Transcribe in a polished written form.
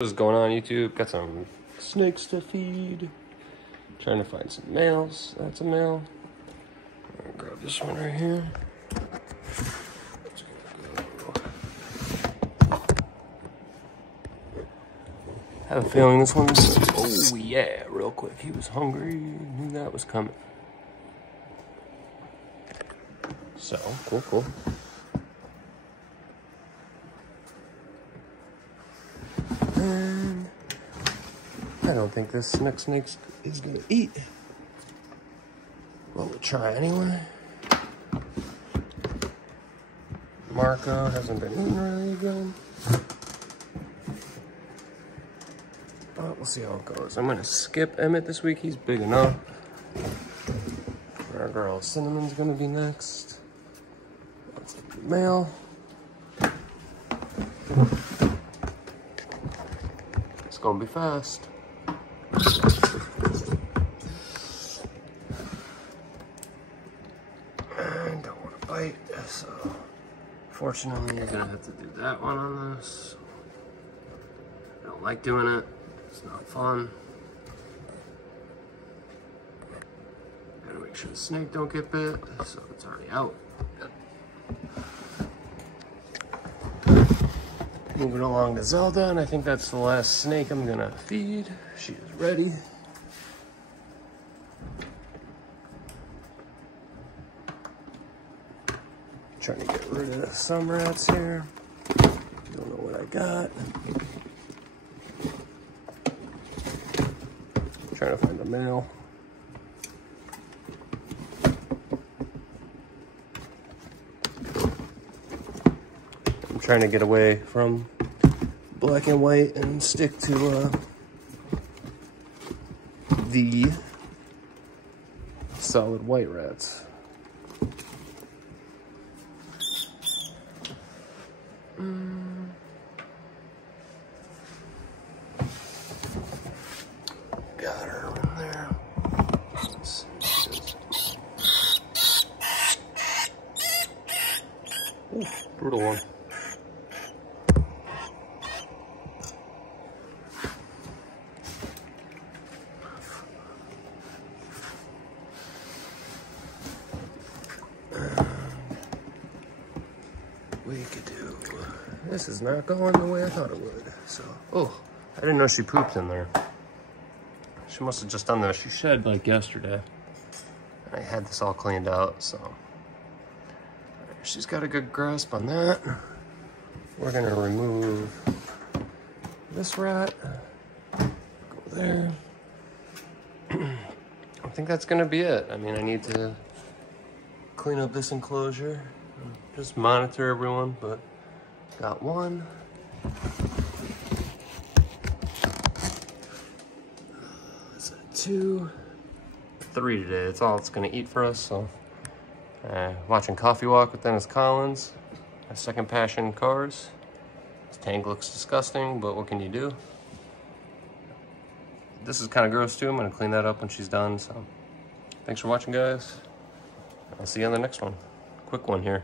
What's going on YouTube? Got some snakes to feed. Trying to find some males. That's a male. I'm gonna grab this one right here. I have a feeling this one's, oh yeah, real quick. He was hungry, knew that was coming. So, cool. And I don't think this next snake is gonna eat. Well, we'll try anyway. Marco hasn't been eating really good. But we'll see how it goes. I'm gonna skip Emmett this week. He's big enough. Our girl Cinnamon's gonna be next. That's a male. It's gonna be fast. I don't want to bite, so fortunately you're gonna have to do that one on this. I don't like doing it. It's not fun. Gotta make sure the snake don't get bit, so it's already out. Moving along to Zelda, and I think that's the last snake I'm gonna feed. She is ready. Trying to get rid of some rats here. Don't know what I got. Trying to find a male. I'm trying to get away from black and white and stick to the solid white rats. Got her in there. Ooh, brutal one. We could do. This is not going the way I thought it would. So, oh, I didn't know she pooped in there. She must have just done that. She shed like yesterday. I had this all cleaned out, so she's got a good grasp on that. We're gonna remove this rat. Go there. I think that's gonna be it. I mean, I need to clean up this enclosure. Just monitor everyone, but got one. Is that 2? 3 today. That's all it's gonna eat for us. So, watching Coffee Walk with Dennis Collins. My second passion, cars. This tank looks disgusting, but what can you do? This is kind of gross too. I'm gonna clean that up when she's done. So, thanks for watching, guys. I'll see you on the next one. Quick one here.